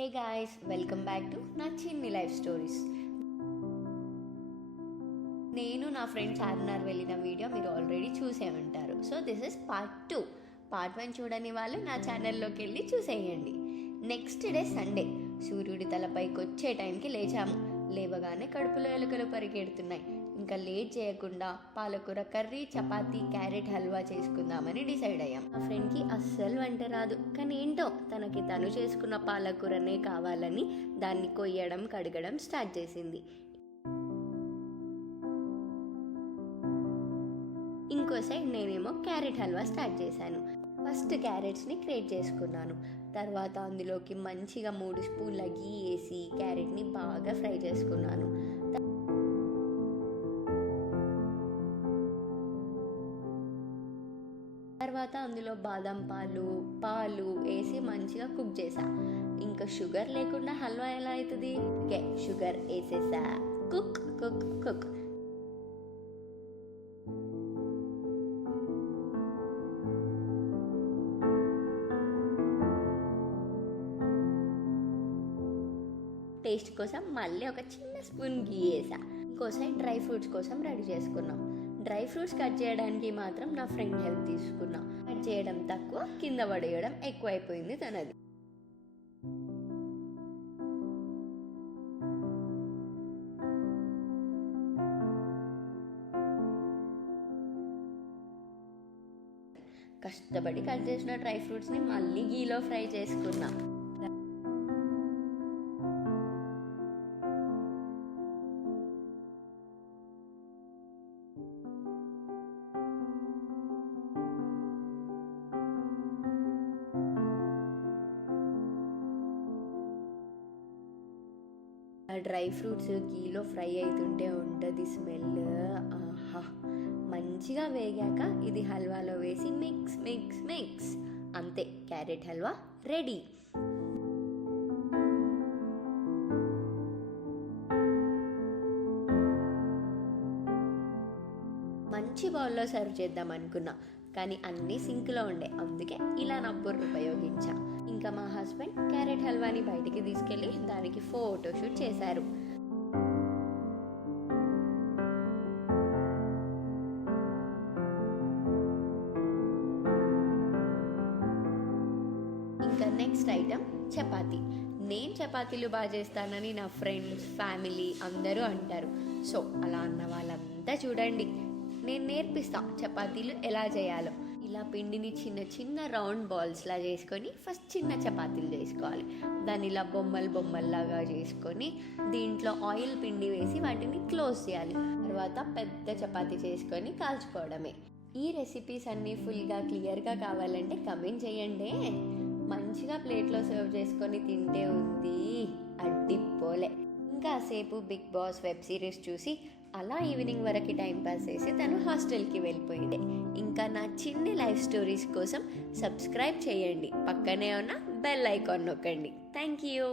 Hey guys, welcome back to నా చిన్ని life stories. నేను నా ఫ్రెండ్ చార్మినార్ వెళ్ళిన వీడియో మీరు ఆల్రెడీ చూసే ఉంటారు. So this is part 2. Part 1 చూడని వాళ్ళు నా ఛానల్లోకి వెళ్ళి చూసేయండి. Next day Sunday. సూర్యుడి తలపైకి వచ్చే టైంకి లేచాము. లేవగానే కడుపులో ఎలుకలు పరిగెడుతున్నాయి. ఇంకా లేట్ చేయకుండా పాలకూర కర్రీ, చపాతీ, క్యారెట్ హల్వా చేసుకుందామని డిసైడ్ అయ్యాం. మా ఫ్రెండ్కి అస్సలు వంట రాదు, కానీ ఏంటో తనకి తను చేసుకున్న పాలకూరనే కావాలని దాన్ని కొయ్యడం, కడగడం స్టార్ట్ చేసింది. ఇంకో సైడ్ నేనేమో క్యారెట్ హల్వా స్టార్ట్ చేశాను. ఫస్ట్ క్యారెట్స్ని క్రియేట్ చేసుకున్నాను. తర్వాత అందులోకి మంచిగా 3 స్పూన్ల గీ వేసి క్యారెట్ని బాగా ఫ్రై చేసుకున్నాను. తర్వాత అందులో బాదం పాలు వేసి మంచిగా కుక్ చేసా. ఇంకా షుగర్ లేకుండా హల్వా ఎలా అవుతుంది? ఓకే, షుగర్ వేసేసా. కుక్ కుక్ కుక్ టేస్ట్ కోసం మళ్ళీ ఒక చిన్న స్పూన్ గీ వేసా. ఇంకోసారి డ్రై ఫ్రూట్స్ కోసం రెడీ చేసుకున్నాం. డ్రై ఫ్రూట్స్ కట్ చేయడానికి మాత్రం నా ఫ్రెండ్ హెల్ప్ తీసుకున్నా. కట్ చేయడం తక్కువ, కింద పడేయడం ఎక్కువ అయిపోయింది తనది. కష్టపడి కట్ చేసిన డ్రై ఫ్రూట్స్ని మళ్ళీ గీలో ఫ్రై చేసుకున్నా. డ్రై ఫ్రూట్స్ గీలో ఫ్రై అవుతుంటే ఉంటుంది స్మెల్. ఆహా, మంచిగా వేగాక ఇది హల్వాలో వేసి మిక్స్ మిక్స్ మిక్స్. అంతే, క్యారెట్ హల్వా రెడీ. మంచి బౌల్లో సర్వ్ చేద్దాం అనుకున్నా, కానీ అన్నీ సింక్లో ఉండే, అందుకే ఇలా నా బుర్ర ఉపయోగించా. ఇంకా మా హస్బెండ్ క్యారెట్ హల్వాని బయటికి తీసుకెళ్ళి దానికి ఫోటోషూట్ చేశారు. ఇంకా నెక్స్ట్ ఐటమ్ చపాతీ. నేను చపాతీలు బాగా చేస్తానని నా ఫ్రెండ్స్, ఫ్యామిలీ అందరూ అంటారు. సో అలా అన్న వాళ్ళంతా చూడండి, నేను నేర్పిస్తా చపాతీలు ఎలా చేయాలో. ఇలా పిండిని చిన్న చిన్న రౌండ్ బాల్స్లా చేసుకొని ఫస్ట్ చిన్న చపాతీలు చేసుకోవాలి. దాన్ని ఇలా బొమ్మల్లాగా చేసుకొని దీంట్లో ఆయిల్ పిండి వేసి వాటిని క్లోజ్ చేయాలి. తర్వాత పెద్ద చపాతీ చేసుకొని కాల్చుకోవడమే. ఈ రెసిపీస్ అన్నీ ఫుల్గా క్లియర్గా కావాలంటే కమెంట్ చేయండి. మంచిగా ప్లేట్లో సర్వ్ చేసుకొని తింటే ఉంది అడ్డిపోలే. ఇంకా సేపు బిగ్ బాస్ వెబ్ సిరీస్ చూసి అలా ఈవినింగ్ వరకు టైం పాస్ చేసి తను హాస్టల్కి వెళ్ళిపోయింది. ఇంకా నా చిన్ని లైఫ్ స్టోరీస్ కోసం సబ్స్క్రైబ్ చేయండి. పక్కనే ఉన్న బెల్ ఐకాన్ నొక్కండి. Thank you.